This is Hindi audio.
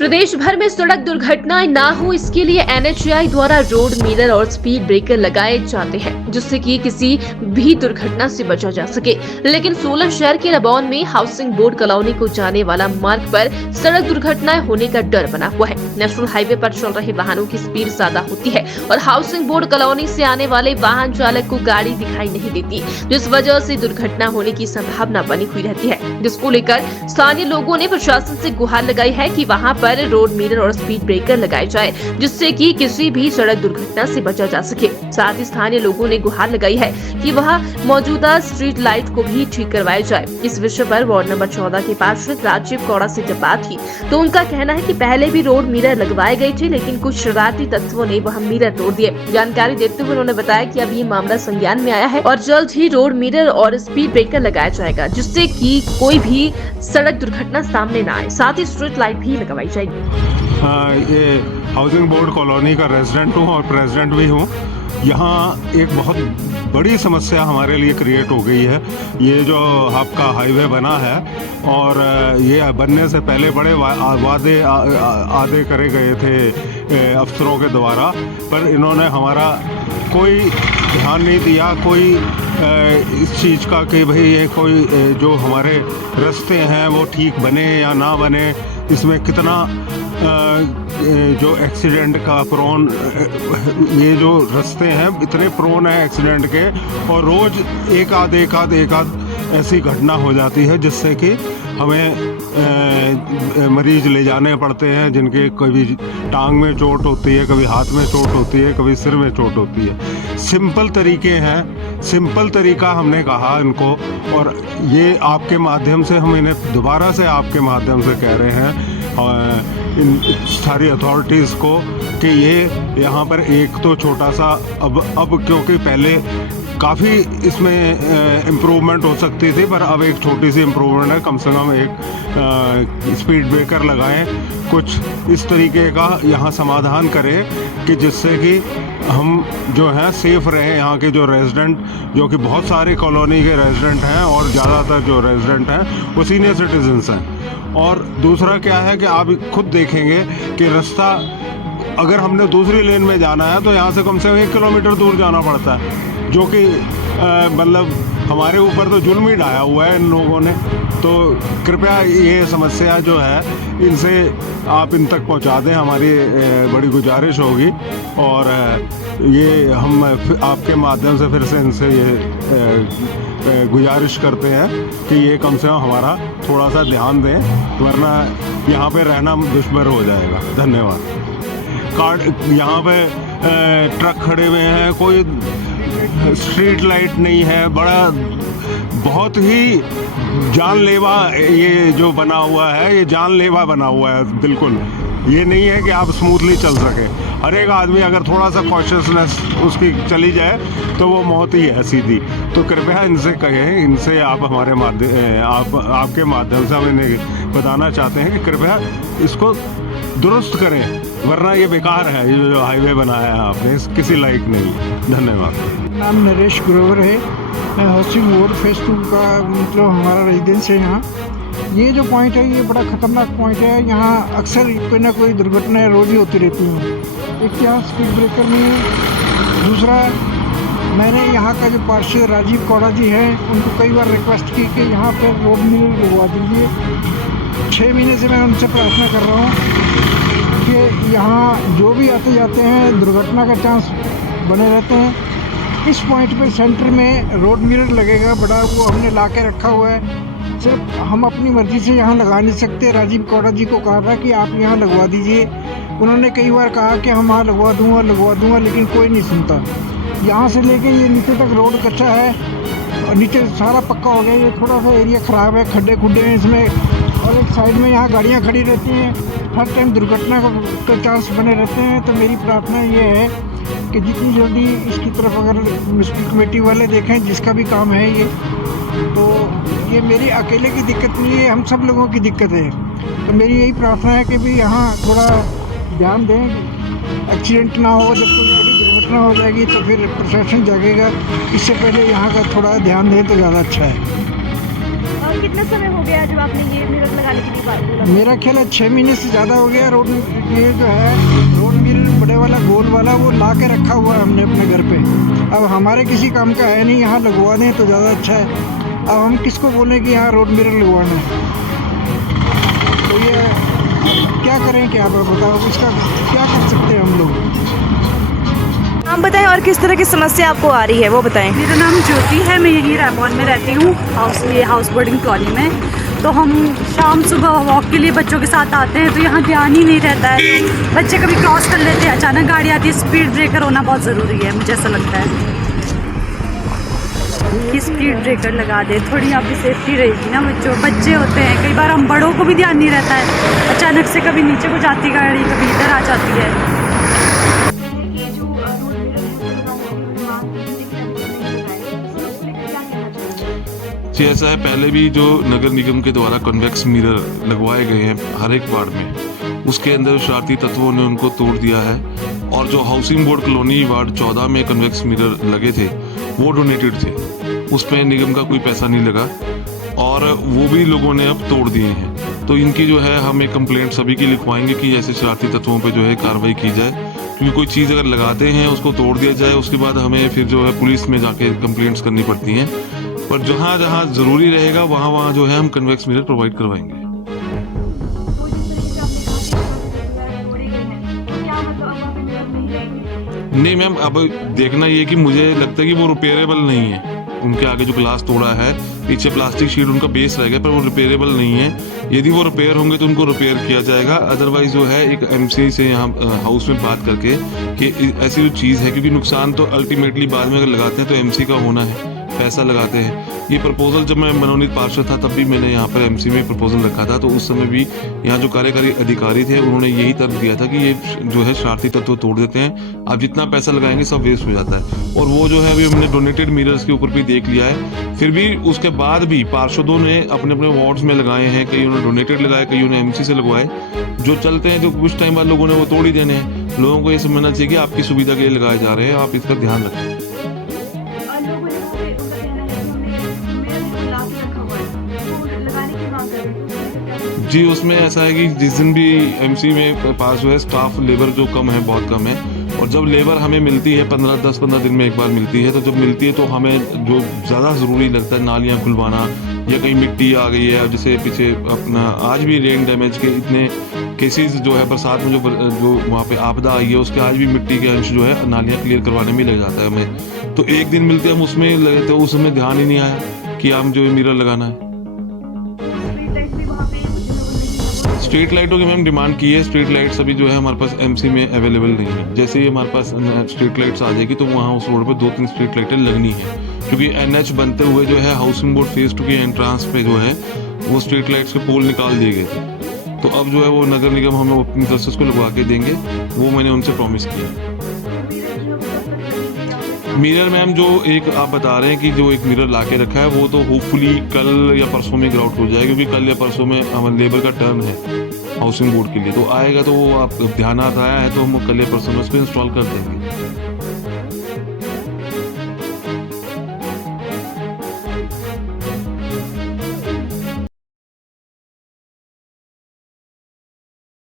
प्रदेश भर में सड़क दुर्घटनाएं ना हो इसके लिए एनएचएआई द्वारा रोड मिरर और स्पीड ब्रेकर लगाए जाते हैं जिससे कि किसी भी दुर्घटना से बचा जा सके। लेकिन सोलन शहर के रबौन में हाउसिंग बोर्ड कॉलोनी को जाने वाला मार्ग पर सड़क दुर्घटनाएं होने का डर बना हुआ है। नेशनल हाईवे पर चल रहे वाहनों की स्पीड ज्यादा होती है और हाउसिंग बोर्ड कॉलोनी से आने वाले वाहन चालक को गाड़ी दिखाई नहीं देती, जिस वजह से दुर्घटना होने की संभावना बनी हुई रहती है, जिसको लेकर स्थानीय लोगों ने प्रशासन से गुहार लगाई है कि वहां पर रोड मिरर और स्पीड ब्रेकर लगाए जाए जिससे कि किसी भी सड़क दुर्घटना से बचा जा सके। साथ ही स्थानीय लोगों ने गुहार लगाई है कि वहां मौजूदा स्ट्रीट लाइट को भी ठीक करवाया जाए। इस विषय पर वार्ड नंबर 14 के पार्षद राजीव कौड़ा से जब बात की तो उनका कहना है कि पहले भी रोड मिरर लगवाए गए थे, लेकिन कुछ शरारती तत्वों ने वहां मिरर तोड़ दिए। जानकारी देते हुए उन्होंने बताया कि अब ये मामला संज्ञान में आया है और जल्द ही रोड मिरर और स्पीड ब्रेकर लगाया जाएगा जिससे कि कोई भी सड़क दुर्घटना सामने न आए। साथ ही स्ट्रीट लाइट भी लगवाई जाएगी। ये हाउसिंग बोर्ड कॉलोनी का रेजिडेंट हूँ और प्रेसिडेंट भी हूँ। यहाँ एक बहुत बड़ी समस्या हमारे लिए क्रिएट हो गई है। ये जो आपका हाईवे बना है और ये बनने से पहले बड़े वादे आदे करे गए थे अफसरों के द्वारा, पर इन्होंने हमारा कोई ध्यान नहीं दिया, कोई इस चीज़ का कि भाई ये कोई जो हमारे रास्ते हैं वो ठीक बने या ना बने, इसमें कितना जो एक्सीडेंट का प्रोन, ये जो रास्ते हैं इतने प्रोन है एक्सीडेंट के और रोज़ एक आध ऐसी घटना हो जाती है जिससे कि हमें मरीज ले जाने पड़ते हैं जिनके कभी टांग में चोट होती है, कभी हाथ में चोट होती है, कभी सिर में चोट होती है। सिंपल तरीके हैं, सिंपल तरीका हमने कहा इनको और ये आपके माध्यम से हम इन्हें दोबारा से आपके माध्यम से कह रहे हैं इन सारी अथॉरिटीज़ को कि ये यहाँ पर एक तो छोटा सा अब क्योंकि पहले काफ़ी इसमें इम्प्रूवमेंट हो सकती थी, पर अब एक छोटी सी इम्प्रूवमेंट है। कम से कम एक स्पीड ब्रेकर लगाएं, कुछ इस तरीके का यहाँ समाधान करें कि जिससे कि हम जो हैं सेफ़ रहें। यहाँ के जो रेजिडेंट, जो कि बहुत सारे कॉलोनी के रेजिडेंट हैं और ज़्यादातर जो रेजिडेंट हैं वो सीनियर सिटीजन्स हैं। और दूसरा क्या है कि आप खुद देखेंगे कि रास्ता अगर हमने दूसरी लेन में जाना है तो यहाँ से कम से कम 1 किलोमीटर दूर जाना पड़ता है, जो कि मतलब हमारे ऊपर तो जुल्म ही ढाया हुआ है इन लोगों ने। तो कृपया ये समस्या जो है इनसे आप इन तक पहुंचा दें, हमारी बड़ी गुजारिश होगी। और ये हम आपके माध्यम से फिर से इनसे ये गुजारिश करते हैं कि ये कम से कम हमारा थोड़ा सा ध्यान दें, वरना यहाँ पे रहना दुश्मन हो जाएगा। धन्यवाद। यहाँ पे ट्रक खड़े हुए हैं, कोई स्ट्रीट लाइट नहीं है, बहुत ही जानलेवा ये जो बना हुआ है, ये जानलेवा बना हुआ है। बिल्कुल ये नहीं है कि आप स्मूथली चल सके। हर एक आदमी अगर थोड़ा सा कॉशियसनेस उसकी चली जाए तो वो मौत ही है सीधी। तो कृपया इनसे कहें, इनसे आप हमारे माध्यम आपके माध्यम से हम इन्हें बताना चाहते हैं कि कृपया इसको दुरुस्त करें, वरना ये बेकार है। ये जो हाईवे बनाया है आपने किसी लायक नहीं। धन्यवाद। नाम नरेश ग्रोवर है। मैं हाउसिंग बोर्ड फेस 2 का मतलब हमारा रेजिडेंस है यहाँ। ये जो पॉइंट है ये बड़ा ख़तरनाक पॉइंट है। यहाँ अक्सर कोई ना कोई दुर्घटनाएं रोज़ ही होती रहती हैं। एक यहाँ स्पीड ब्रेकर नहीं है, दूसरा मैंने यहाँ का जो पार्षद राजीव कौड़ा जी हैं उनको कई बार रिक्वेस्ट की कि यहाँ पर रोड मिरर लगवा दीजिए। 6 महीने से मैं उनसे प्रार्थना कर रहा हूँ कि यहाँ जो भी आते जाते हैं दुर्घटना का चांस बने रहते हैं। इस पॉइंट पे सेंटर में रोड मिरर लगेगा बड़ा, वो हमने ला के रखा हुआ है। सिर्फ हम अपनी मर्ज़ी से यहाँ लगा नहीं सकते। राजीव कौड़ा जी को कहा था कि आप यहाँ लगवा दीजिए। उन्होंने कई बार कहा कि हम यहाँ लगवा दूँगा, लेकिन कोई नहीं सुनता। यहाँ से लेके ये नीचे तक रोड कच्चा है और नीचे सारा पक्का हो गया। ये थोड़ा सा एरिया ख़राब है, खड्डे खुड्डे हैं इसमें, और एक साइड में यहाँ गाड़ियाँ खड़ी रहती हैं। हर टाइम दुर्घटना का चांस बने रहते हैं। तो मेरी प्रार्थना ये है कि जितनी जल्दी इसकी तरफ अगर म्यूनसिपल कमेटी वाले देखें, जिसका भी काम है ये, तो ये मेरी अकेले की दिक्कत नहीं है, हम सब लोगों की दिक्कत है। तो मेरी यही प्रार्थना है कि भी यहाँ थोड़ा ध्यान दें, एक्सीडेंट ना हो। जब कोई बड़ी दुर्घटना हो जाएगी तो फिर प्रशासन जागेगा। इससे पहले यहाँ का थोड़ा ध्यान दें तो ज़्यादा अच्छा है। और कितना समय हो गया जब आपने ये मिरर लगाने के लिए बात बोला? मेरा ख्याल है 6 महीने से ज़्यादा हो गया। रोड ये जो है रोड मिरर बड़े वाला गोल वाला वो ला के रखा हुआ है हमने अपने घर पे। अब हमारे किसी काम का है नहीं, यहाँ लगवा दें तो ज़्यादा अच्छा है। अब हम किसको बोलें कि यहाँ रोड मिरर लगवाना है? तो ये क्या करें, क्या बताओ, इसका क्या कर सकते हैं हम लोग? नाम बताएं और किस तरह की समस्या आपको आ रही है वो बताएं। मेरा नाम ज्योति है, मैं यहीं रायमोहन में रहती हूँ, हाउस बोर्डिंग कॉलोनी में। तो हम शाम सुबह वॉक के लिए बच्चों के साथ आते हैं तो यहाँ ध्यान ही नहीं रहता है, बच्चे कभी क्रॉस कर लेते हैं, अचानक गाड़ी आती है। स्पीड ब्रेकर होना बहुत ज़रूरी है, मुझे ऐसा लगता है कि स्पीड ब्रेकर लगा दे, थोड़ी यहाँ पे सेफ्टी रहेगी ना। बच्चे होते हैं, कई बार हम बड़ों को भी ध्यान नहीं रहता है, अचानक से कभी नीचे को जाती गाड़ी, कभी इधर आ जाती है। जी ऐसा है, पहले भी जो नगर निगम के द्वारा कन्वेक्स मिरर लगवाए गए हैं हर एक वार्ड में, उसके अंदर शरारती तत्वों ने उनको तोड़ दिया है। और जो हाउसिंग बोर्ड कॉलोनी वार्ड 14 में कन्वेक्स मिरर लगे थे वो डोनेटेड थे, उसमें निगम का कोई पैसा नहीं लगा और वो भी लोगों ने अब तोड़ दिए हैं। तो इनकी जो है हम एक कंप्लेंट सभी की लिखवाएंगे कि ऐसे शरारती तत्वों पे जो है कार्रवाई की जाए, क्योंकि कोई चीज़ अगर लगाते हैं उसको तोड़ दिया जाए, उसके बाद हमें फिर जो है पुलिस में जाके कंप्लेंट्स करनी पड़ती हैं। पर जहाँ जहाँ ज़रूरी रहेगा वहाँ वहाँ जो है हम कन्वेक्स मिरर प्रोवाइड करवाएंगे। नहीं मैम, अब देखना ये कि मुझे लगता है कि वो रिपेयरेबल नहीं है। उनके आगे जो ग्लास तोड़ा है, पीछे प्लास्टिक शीट उनका बेस रह गया, पर वो रिपेयरेबल नहीं है। यदि वो रिपेयर होंगे तो उनको रिपेयर किया जाएगा, अदरवाइज जो है एक एमसी से यहाँ हाउस में बात करके कि ऐसी जो चीज़ है, क्योंकि नुकसान तो अल्टीमेटली बाद में अगर लगाते हैं तो एमसी का होना है, पैसा लगाते हैं। ये प्रपोजल जब मैं मनोनीत पार्षद था तब भी मैंने यहाँ पर एमसी में प्रपोजल रखा था, तो उस समय भी यहाँ जो कार्यकारी अधिकारी थे उन्होंने यही तर्क दिया था कि ये जो है शरारती तत्व तोड़ देते हैं, आप जितना पैसा लगाएंगे सब वेस्ट हो जाता है। और वो जो है अभी हमने डोनेटेड मिरर्स के ऊपर भी देख लिया है, फिर भी उसके बाद भी पार्षदों ने अपने अपने वार्ड्स में लगाए हैं, कईयों ने डोनेटेड लगाए, कईयों ने एमसी से लगवाए, जो चलते हैं, जो कुछ टाइम बाद लोगों ने वो तोड़ ही देने हैं। लोगों को ये समझना चाहिए कि आपकी सुविधा के लिए लगाए जा रहे हैं, आप इसका ध्यान रखें। जी उसमें ऐसा है कि जिस दिन भी एमसी में पास जो है स्टाफ लेबर जो कम है, बहुत कम है, और जब लेबर हमें मिलती है 10-15 दिन में एक बार मिलती है, तो जब मिलती है तो हमें जो ज़्यादा ज़रूरी लगता है नालियाँ खुलवाना या कहीं मिट्टी आ गई है, जैसे पीछे अपना आज भी रेन डैमेज के इतने केसेस जो है बरसात में जो वहाँ पे आपदा आई है, उसके आज भी मिट्टी के अंश जो है नालियाँ क्लियर करवाने में लग जाता है हमें। तो एक दिन मिलते हम उसमें लगे, तो उस समय ध्यान ही नहीं आया कि हम जो मिरर लगाना है। स्ट्रीट लाइटों की मैम डिमांड की है, स्ट्रीट लाइट्स अभी जो है हमारे पास एमसी में अवेलेबल नहीं है। जैसे ही हमारे पास स्ट्रीट लाइट्स आ जाएगी तो वहाँ उस रोड पे 2-3 स्ट्रीट लाइटें लगनी है, क्योंकि एनएच बनते हुए जो है हाउसिंग बोर्ड फेज 2 की एंट्रांस पे जो है वो स्ट्रीट लाइट्स के पोल निकाल दिए गए थे। तो अब जो है वो नगर निगम हमें अपनी तरफ से उसको लगवा के देंगे, वो मैंने उनसे प्रॉमिस किया। मिरर मैम जो एक आप बता रहे हैं कि जो एक मिरर ला के रखा है, वो तो होपफुली कल या परसों में ग्राउंड हो जाएगा, क्योंकि कल या परसों में हमारे लेबर का टर्न है हाउसिंग बोर्ड के लिए, तो आएगा, तो वो आप ध्यान आया है तो हम कल या परसों में उसको इंस्टॉल कर देंगे।